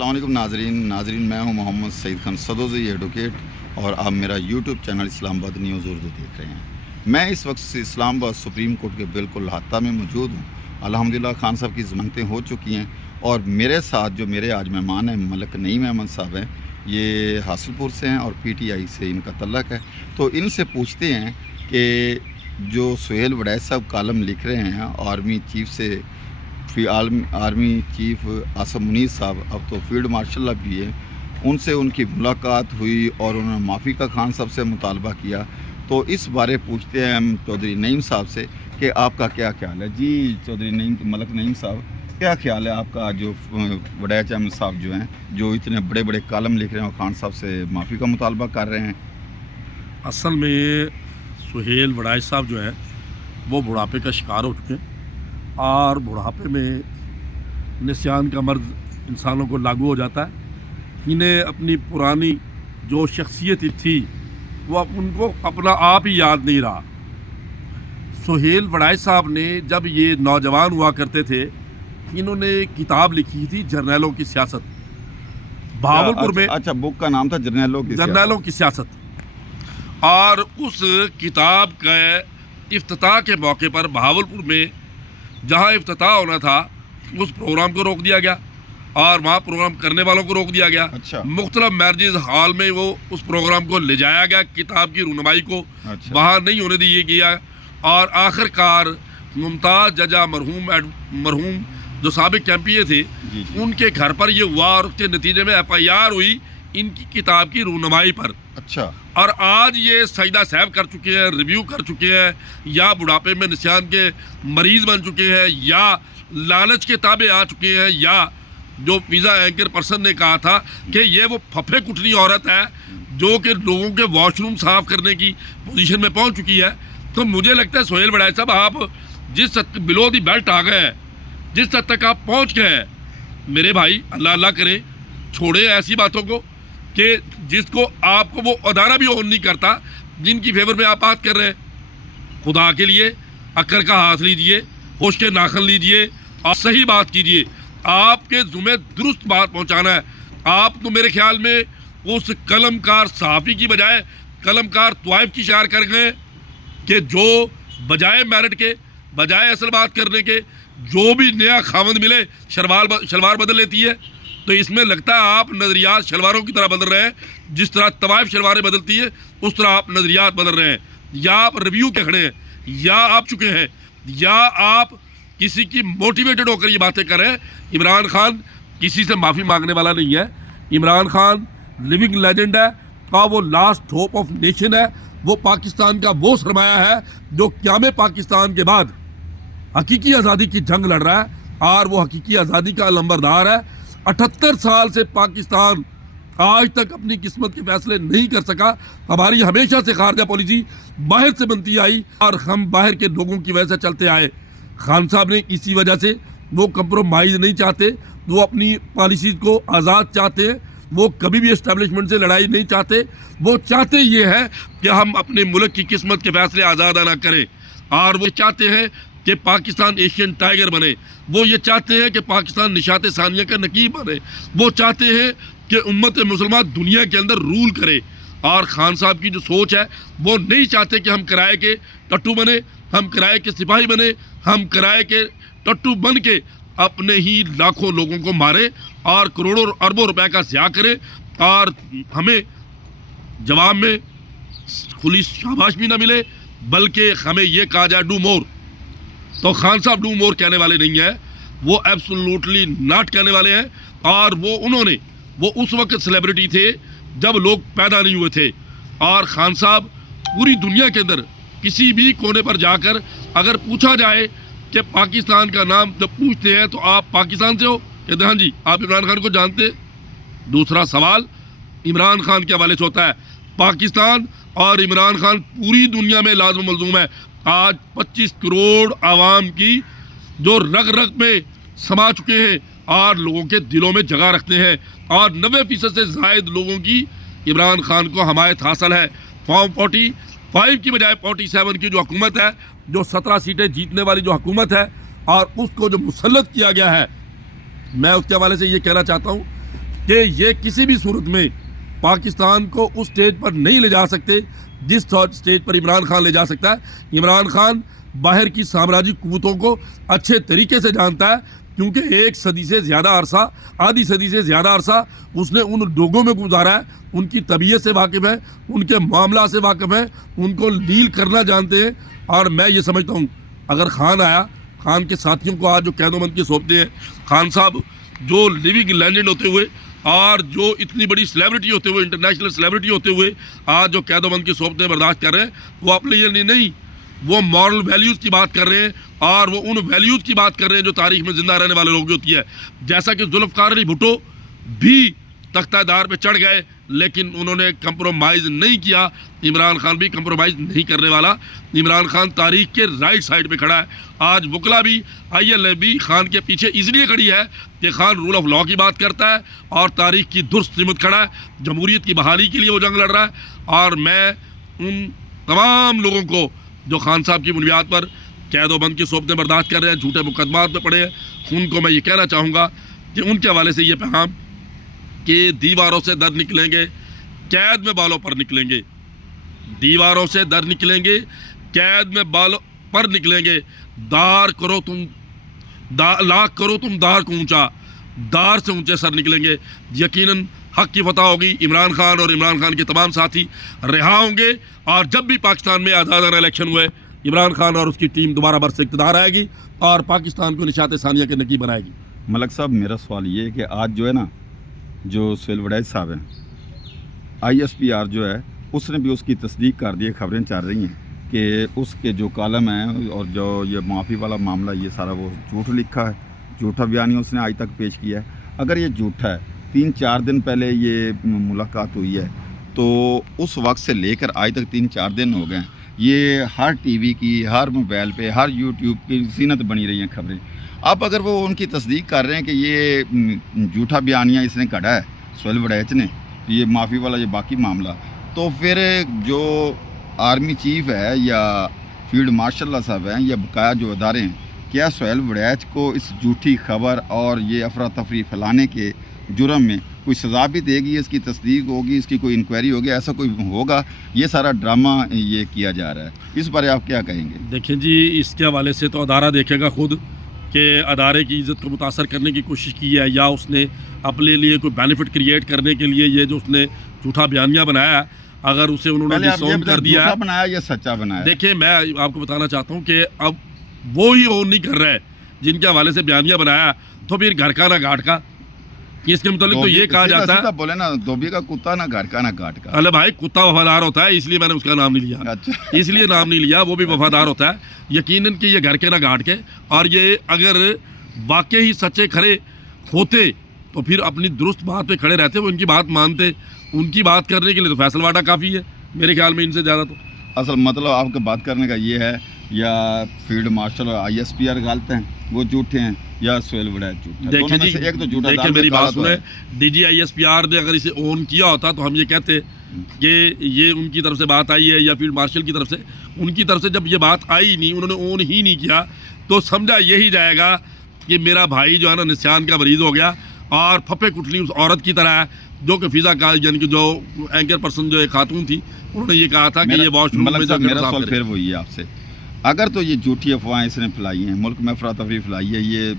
السلام علیکم ناظرین میں ہوں محمد سعید خان سدوزی ایڈوکیٹ اور آپ میرا یوٹیوب چینل اسلام آباد نیوز اردو دیکھ رہے ہیں۔ میں اس وقت اسلام آباد سپریم کورٹ کے بالکل احاطہ میں موجود ہوں۔ الحمدللہ خان صاحب کی ضمانتیں ہو چکی ہیں اور میرے ساتھ جو میرے آج مہمان ہیں ملک نعیم احمد صاحب ہیں، یہ حاصل پور سے ہیں اور پی ٹی آئی سے ان کا تعلق ہے۔ تو ان سے پوچھتے ہیں کہ جو سہیل وڑائچ صاحب کالم لکھ رہے ہیں آرمی چیف سے، آرمی چیف آصف منیر صاحب اب تو فیلڈ مارشل بھی ہیں، ان سے ان کی ملاقات ہوئی اور انہوں نے معافی کا خان صاحب سے مطالبہ کیا۔ تو اس بارے پوچھتے ہیں ہم چودھری نعیم صاحب سے کہ آپ کا کیا خیال ہے؟ جی چودھری نعیم ملک نعیم صاحب، کیا خیال ہے آپ کا جو وڑائچ احمد صاحب جو ہیں جو اتنے بڑے بڑے کالم لکھ رہے ہیں اور خان صاحب سے معافی کا مطالبہ کر رہے ہیں؟ اصل میں سہیل وڑائچ صاحب جو ہیں وہ بڑھاپے کا شکار ہو چکے ہیں اور بڑھاپے میں نسیان کا مرض انسانوں کو لاگو ہو جاتا ہے۔ انہیں اپنی پرانی جو شخصیت تھی وہ ان کو اپنا آپ ہی یاد نہیں رہا۔ سہیل وڑائچ صاحب نے جب یہ نوجوان ہوا کرتے تھے، انہوں نے کتاب لکھی تھی جرنیلوں کی سیاست، بہاولپور میں۔ اچھا، بک کا نام تھا جرنیلوں کی سیاست، اور اس کتاب کے افتتاح کے موقع پر بہاولپور میں جہاں افتتاح ہونا تھا اس پروگرام کو روک دیا گیا اور وہاں پروگرام کرنے والوں کو روک دیا گیا۔ اچھا۔ مختلف میرجز ہال میں وہ اس پروگرام کو لے جایا گیا، کتاب کی رونمائی کو وہاں نہیں ہونے دیا گیا، اور آخر کار ممتاز ججا مرحوم جو سابق کیمپیے تھے ان کے گھر پر یہ ہوا اور اس کے نتیجے میں ایف آئی آر ہوئی ان کی کتاب کی رونمائی پر۔ اچھا۔ اور آج یہ سجدہ صاحب کر چکے ہیں، ریویو کر چکے ہیں، یا بڑھاپے میں نسیان کے مریض بن چکے ہیں، یا لالچ کے تابع آ چکے ہیں، یا جو پیزا اینکر پرسن نے کہا تھا کہ یہ وہ پھپھے کٹنی عورت ہے جو کہ لوگوں کے واش روم صاف کرنے کی پوزیشن میں پہنچ چکی ہے۔ تو مجھے لگتا ہے سہیل وڑائچ صاحب، آپ جس حد بلو دی بیلٹ آ گئے ہیں، جس حد تک آپ پہنچ گئے ہیں، میرے بھائی اللہ اللہ کریں چھوڑے ایسی باتوں کو کہ جس کو آپ کو وہ ادارہ بھی اون نہیں کرتا جن کی فیور میں آپ بات کر رہے ہیں۔ خدا کے لیے عقل کا ہاتھ لیجئے، ہوش کے ناخن لیجئے اور صحیح بات کیجئے۔ آپ کے ذمہ درست بات پہنچانا ہے۔ آپ تو میرے خیال میں اس قلم کار صحافی کی بجائے قلم کار طوائف کی شعار کر گئے کہ جو بجائے میرٹ کے، بجائے اصل بات کرنے کے، جو بھی نیا خاوند ملے شلوار بدل لیتی ہے۔ تو اس میں لگتا ہے آپ نظریات شلواروں کی طرح بدل رہے ہیں، جس طرح طوائف شلواریں بدلتی ہے اس طرح آپ نظریات بدل رہے ہیں۔ یا آپ ریویو کے کھڑے ہیں، یا آپ چکے ہیں، یا آپ کسی کی موٹیویٹڈ ہو کر یہ باتیں کر رہے ہیں۔ عمران خان کسی سے معافی مانگنے والا نہیں ہے۔ عمران خان لیونگ لیجنڈ ہے اور وہ لاسٹ ہوپ آف نیشن ہے۔ وہ پاکستان کا وہ سرمایہ ہے جو قیام پاکستان کے بعد حقیقی آزادی کی جنگ لڑ رہا ہے، اور وہ حقیقی آزادی کا لمبردار ہے۔ 78 سال سے پاکستان آج تک اپنی قسمت کے فیصلے نہیں کر سکا۔ ہماری ہمیشہ سے خارجہ پالیسی باہر سے بنتی آئی اور ہم باہر کے لوگوں کی وجہ سے چلتے آئے۔ خان صاحب نے اسی وجہ سے وہ کمپرومائز نہیں چاہتے، وہ اپنی پالیسیز کو آزاد چاہتے ہیں، وہ کبھی بھی اسٹیبلشمنٹ سے لڑائی نہیں چاہتے۔ وہ چاہتے یہ ہے کہ ہم اپنے ملک کی قسمت کے فیصلے آزادانہ کریں، اور وہ چاہتے ہیں کہ پاکستان ایشین ٹائیگر بنے۔ وہ یہ چاہتے ہیں کہ پاکستان نشاط ثانیہ کا نقیب بنے۔ وہ چاہتے ہیں کہ امت مسلمہ دنیا کے اندر رول کرے۔ اور خان صاحب کی جو سوچ ہے، وہ نہیں چاہتے کہ ہم کرائے کے ٹٹو بنے، ہم کرائے کے سپاہی بنے، ہم کرائے کے ٹٹو بن کے اپنے ہی لاکھوں لوگوں کو مارے اور کروڑوں اربوں روپے کا ضیاع کرے، اور ہمیں جواب میں کھلی شاباش بھی نہ ملے، بلکہ ہمیں یہ کہا جائے ڈو مور۔ تو خان صاحب ڈو مور کہنے والے نہیں ہیں، وہ ایبسولوٹلی ناٹ کہنے والے ہیں۔ اور وہ اس وقت سیلیبریٹی تھے جب لوگ پیدا نہیں ہوئے تھے۔ اور خان صاحب پوری دنیا کے اندر کسی بھی کونے پر جا کر اگر پوچھا جائے کہ پاکستان کا نام جب پوچھتے ہیں تو آپ پاکستان سے ہو، کہتے ہیں ہاں جی۔ آپ عمران خان کو جانتے؟ دوسرا سوال عمران خان کے حوالے سے ہوتا ہے۔ پاکستان اور عمران خان پوری دنیا میں لازم ملزوم ہے۔ آج 25 کروڑ عوام کی جو رگ رگ میں سما چکے ہیں اور لوگوں کے دلوں میں جگہ رکھتے ہیں، اور 90% سے زائد لوگوں کی عمران خان کو حمایت حاصل ہے۔ فارم 45 کی بجائے 47 کی جو حکومت ہے، جو 17 سیٹیں جیتنے والی جو حکومت ہے، اور اس کو جو مسلط کیا گیا ہے، میں اس کے حوالے سے یہ کہنا چاہتا ہوں کہ یہ کسی بھی صورت میں پاکستان کو اس سٹیج پر نہیں لے جا سکتے جس سٹیج پر عمران خان لے جا سکتا ہے. عمران خان باہر کی سامراجی قوتوں کو اچھے طریقے سے جانتا ہے، کیونکہ ایک صدی سے زیادہ عرصہ، آدھی صدی سے زیادہ عرصہ اس نے ان لوگوں میں گزارا ہے، ان کی طبیعت سے واقف ہے، ان کے معاملات سے واقف ہے، ان کو ڈیل کرنا جانتے ہیں. اور میں یہ سمجھتا ہوں اگر خان آیا، خان کے ساتھیوں کو آج جو قید و بند کی صحبتیں ہیں، خان صاحب جو لیونگ لیجنڈ ہوتے ہوئے اور جو اتنی بڑی سیلیبریٹی ہوتے ہوئے، انٹرنیشنل سیلیبریٹی ہوتے ہوئے آج جو قید و بند کی صحبتیں برداشت کر رہے ہیں، وہ اپنے لیے نہیں، وہ مورل ویلیوز کی بات کر رہے ہیں، اور وہ ان ویلیوز کی بات کر رہے ہیں جو تاریخ میں زندہ رہنے والے لوگ کی ہوتی ہے. جیسا کہ ذوالفقار علی بھٹو بھی تختہ دار پہ چڑھ گئے لیکن انہوں نے کمپرومائز نہیں کیا، عمران خان بھی کمپرومائز نہیں کرنے والا. عمران خان تاریخ کے رائٹ سائڈ پہ کھڑا ہے. آج وکلا بھی، ILF بھی خان کے پیچھے اس لیے کھڑی ہے کہ خان رول آف لاء کی بات کرتا ہے اور تاریخ کی درست سمت کھڑا ہے، جمہوریت کی بحالی کے لیے وہ جنگ لڑ رہا ہے. اور میں ان تمام لوگوں کو جو خان صاحب کی بنیاد پر قید و بند کی صحبتیں برداشت کر رہے ہیں، جھوٹے مقدمات میں پڑے ہیں، ان کو میں یہ کہنا چاہوں گا کہ ان کے حوالے سے یہ پیغام کہ دیواروں سے در نکلیں گے، قید میں بالوں پر نکلیں گے. دیواروں سے در نکلیں گے، قید میں بالوں پر نکلیں گے. لاکھ کرو تم دار کو اونچا، دار سے اونچے سر نکلیں گے. یقیناً حق کی فتح ہوگی. عمران خان اور عمران خان کے تمام ساتھی رہا ہوں گے، اور جب بھی پاکستان میں آزادانہ الیکشن ہوئے، عمران خان اور اس کی ٹیم دوبارہ برس اقتدار آئے گی اور پاکستان کو نشاط ثانیہ کے نقیب بنائے گی. ملک صاحب، میرا سوال یہ ہے کہ آج جو ہے نا، جو سہیل وڑیچ صاحب ہیں، ISPR جو ہے اس نے بھی اس کی تصدیق کر دی ہے. خبریں چل رہی ہیں کہ اس کے جو کالم ہیں اور جو یہ معافی والا معاملہ، یہ سارا وہ جھوٹ لکھا ہے، جھوٹا بیانیہ اس نے آج تک پیش کیا ہے. اگر یہ جھوٹا ہے، 3-4 دن پہلے یہ ملاقات ہوئی ہے، تو اس وقت سے لے کر آج تک 3-4 دن ہو گئے ہیں. یہ ہر ٹی وی کی، ہر موبائل پہ، ہر YouTube کی زینت بنی رہی ہیں خبریں. اب اگر وہ ان کی تصدیق کر رہے ہیں کہ یہ جھوٹا بیانیہ اس نے کڑا ہے سہیل وڑیچ نے، یہ معافی والا یہ باقی معاملہ، تو پھر جو آرمی چیف ہے یا فیلڈ مارشل صاحب ہیں یا بقایا جو ادارے ہیں، کیا سہیل وڑیچ کو اس جھوٹی خبر اور یہ افراتفری پھیلانے کے جرم میں کوئی سزا بھی دے گی؟ اس کی تصدیق ہوگی، اس کی کوئی انکوائری ہوگی، ایسا کوئی ہوگا؟ یہ سارا ڈرامہ یہ کیا جا رہا ہے، اس بارے آپ کیا کہیں گے؟ دیکھیں جی، اس کے حوالے سے تو ادارہ دیکھے گا خود کہ ادارے کی عزت کو متاثر کرنے کی کوشش کی ہے یا اس نے اپنے لیے کوئی بینیفٹ کریٹ کرنے کے لیے یہ جو اس نے جھوٹا بیانیہ بنایا ہے، اگر اسے انہوں نے ڈساؤن کر دیا ہے، بنایا یا سچا بنایا؟ دیکھیں، میں آپ کو بتانا چاہتا ہوں کہ اب وہ ہی اون نہیں کر رہے جن کے حوالے سے بیانیہ بنایا، تو پھر گھر کا نہ گھاٹ کا. اس کے متعلق تو یہ کہا جاتا ہے، بولے نا، دھوبی کا کتا نہ گھر کا نہ گھاٹ کا. ارے بھائی، کتا وفادار ہوتا ہے، اس لیے میں نے اس کا نام نہیں لیا. اس لیے نام نہیں لیا، وہ بھی وفادار ہوتا ہے یقیناً کہ یہ گھر کے نہ گھاٹ کے. اور یہ اگر واقعی سچے کھڑے ہوتے تو پھر اپنی درست بات پہ کھڑے رہتے، وہ ان کی بات مانتے. ان کی بات کرنے کے لیے تو فیصل واڈا کافی ہے میرے خیال میں، ان سے زیادہ. تو اصل مطلب آپ کا بات کرنے کا یہ ہے، یا فیلڈ مارشل اور ISPR غلط ہیں، وہ جھوٹے ہیں، یا سہیل وڑیچ جھوٹا؟ دیکھیں جی، ایک تو جھوٹا. دیکھیں میری بات سنیں، DG ISPR نے اگر اسے اون کیا ہوتا تو ہم یہ کہتے کہ یہ ان کی طرف سے بات آئی ہے، یا فیلڈ مارشل کی طرف سے. ان کی طرف سے جب یہ بات آئی نہیں، انہوں نے اون ہی نہیں کیا، تو سمجھا یہی جائے گا کہ میرا بھائی جو ہے نا نسیان کا مریض ہو گیا، اور پھپھے کٹلی اس عورت کی طرح ہے جو کہ فضا کا، یعنی کہ جو اینکر پرسن جو ایک خاتون تھی، انہوں نے یہ کہا تھا کہ یہ واش روم میں جا کر میرا سوال پھر وہی ہے آپ سے، اگر تو یہ جھوٹی افواہیں اس نے پھیلائی ہیں، ملک میں افراتفری پھیلائی ہے، یہ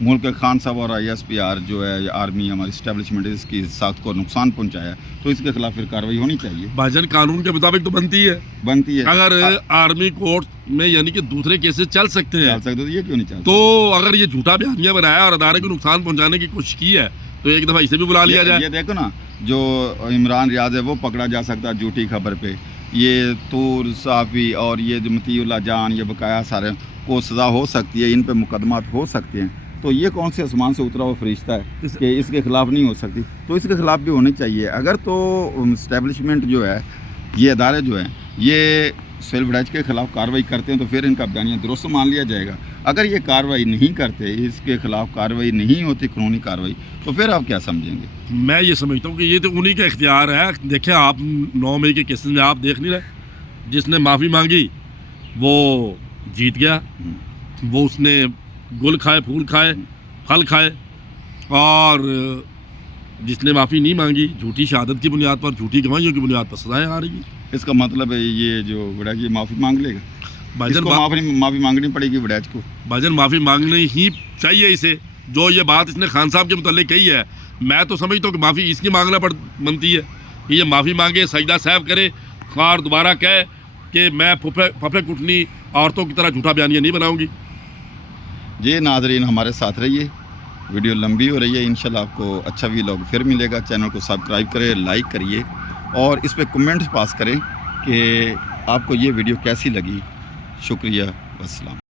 ملک کے خان صاحب اور ISPR جو ہے آرمی ہماری اسٹیبلشمنٹ اس کی ساخت کو نقصان پہنچایا، تو اس کے خلاف پھر کارروائی ہونی چاہیے. بھاجن قانون کے مطابق تو بنتی ہے. اگر آرمی کورٹ میں یعنی کہ دوسرے کیسز چل سکتے ہیں تو یہ کیوں نہیں چلتا؟ تو اگر یہ جھوٹا بیانیہ بنایا اور ادارے کو نقصان پہنچانے کی کوشش کی ہے تو ایک دفعہ اسے بھی بلا لیا جائے. یہ دیکھو نا، جو عمران ریاض ہے وہ پکڑا جا سکتا ہے جھوٹی خبر پہ، یہ طور صحافی اور یہ جو مطیع اللہ جان، یہ بقایا سارے کو سزا ہو سکتی ہے، ان پہ مقدمات ہو سکتے ہیں. تو یہ کون سے آسمان سے اترا ہوا فرشتہ ہے کہ اس کے خلاف نہیں ہو سکتی؟ تو اس کے خلاف بھی ہونی چاہیے. اگر تو اسٹیبلشمنٹ جو ہے، یہ ادارے جو ہیں، یہ سہیل وڑیچ کے خلاف کارروائی کرتے ہیں تو پھر ان کا بیانیہ درست مان لیا جائے گا. اگر یہ کارروائی نہیں کرتے، اس کے خلاف کارروائی نہیں ہوتی، قانونی کارروائی، تو پھر آپ کیا سمجھیں گے؟ میں یہ سمجھتا ہوں کہ یہ تو انہی کا اختیار ہے. دیکھیں، آپ 9 مئی کے کیسز میں آپ دیکھ نہیں رہے، جس نے معافی مانگی وہ جیت گیا، وہ اس نے گل کھائے، پھول کھائے، پھل کھائے، اور جس نے معافی نہیں مانگی جھوٹی شہادت کی بنیاد پر جھوٹی گواہیوں کی بنیاد پر سزائیں آ رہی ہیں. اس کا مطلب ہے یہ جو وڈیج یہ معافی مانگ لے گا, بھائی اس جان کو معافی مانگنی پڑے گی وڈیج کو. بھائی جان معافی مانگنی ہی چاہیے اسے. جو یہ بات اس نے خان صاحب کے متعلق کہی ہے, میں تو سمجھتا ہوں کہ معافی اس کی مانگنا بنتی ہے کہ یہ معافی مانگے, سجدہ صاحب کرے اور دوبارہ کہے کہ میں پھپھے کٹنی عورتوں کی طرح جھوٹا بیانیہ نہیں بناؤں گی. جی ناظرین ہمارے ساتھ رہیے, ویڈیو لمبی ہو رہی ہے, انشاءاللہ آپ کو اچھا ویلاگ پھر ملے گا. چینل کو سبسکرائب کریں, لائک کریے اور اس پہ کمنٹس پاس کریں کہ آپ کو یہ ویڈیو کیسی لگی. شکریہ, والسلام.